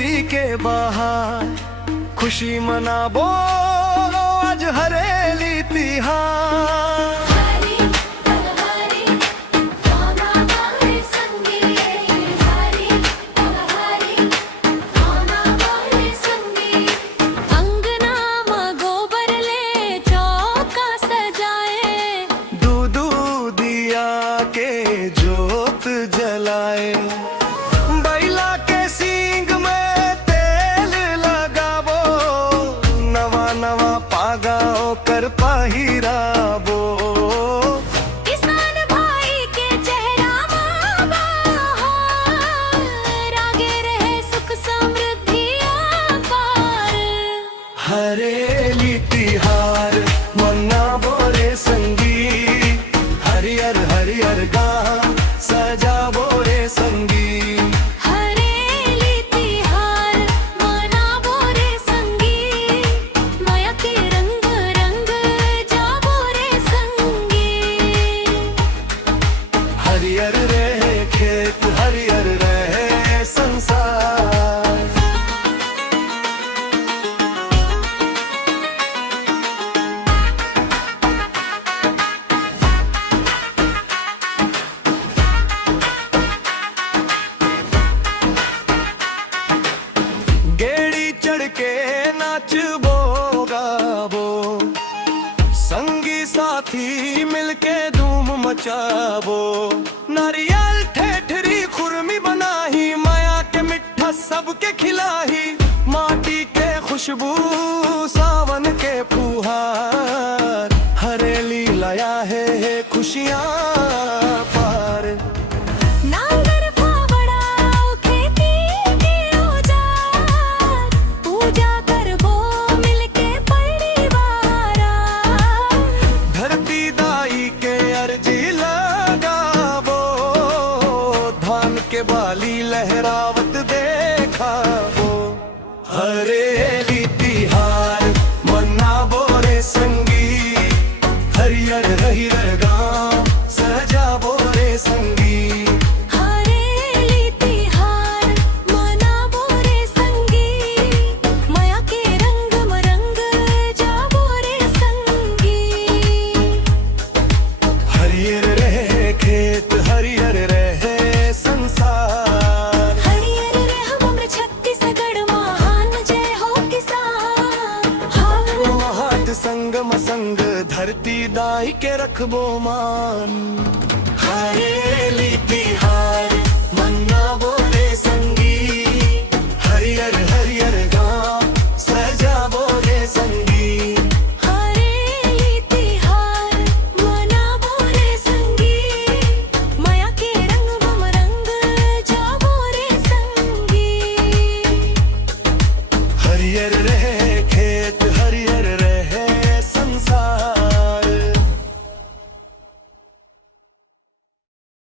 धरती के बाहर खुशी मनाबो आज हरेली तिहार। जोत जलाए बैला के सींग में तेल लगाबो, नवा नवा पागाओ कर पहिराबो। किसान भाई के चेहरा आगे रहे सुख समृद्धि अपार। हरेली तिहार मनाबो रे संगी, हरियर हरियर गाम सजाबो रे संगी। हरेली तिहार मनाबो रे संगी, माया के रंग रंग जाबो रे संगी। हरियर रहे खेत हरियर रहे संसार। के नाचबो गाबो, संगी साथी मिलके धूम मचाबो। नारियल ठेठरी खुरमी बनाही, माया के मिठा सबके खिलाही। माटी के खुशबू सावन के फुहार, हरेली लाया है खुशियाँ पार। के बाली लहरावत देखा वो, हरेली तिहार मनाबो रे संगी, हरियर हरियर गाँव सजाबो रे संगी। हरेली तिहार मनाबो रे संगी, माया के रंग मरंग जाबो रे संगी। हरियर रहे खेत हरियर रहे संसार। हरियर रे हमर छत्तीसगढ़ महान जय हो किसान। हाथ संग मसंग धरती दाई के रखबो मान।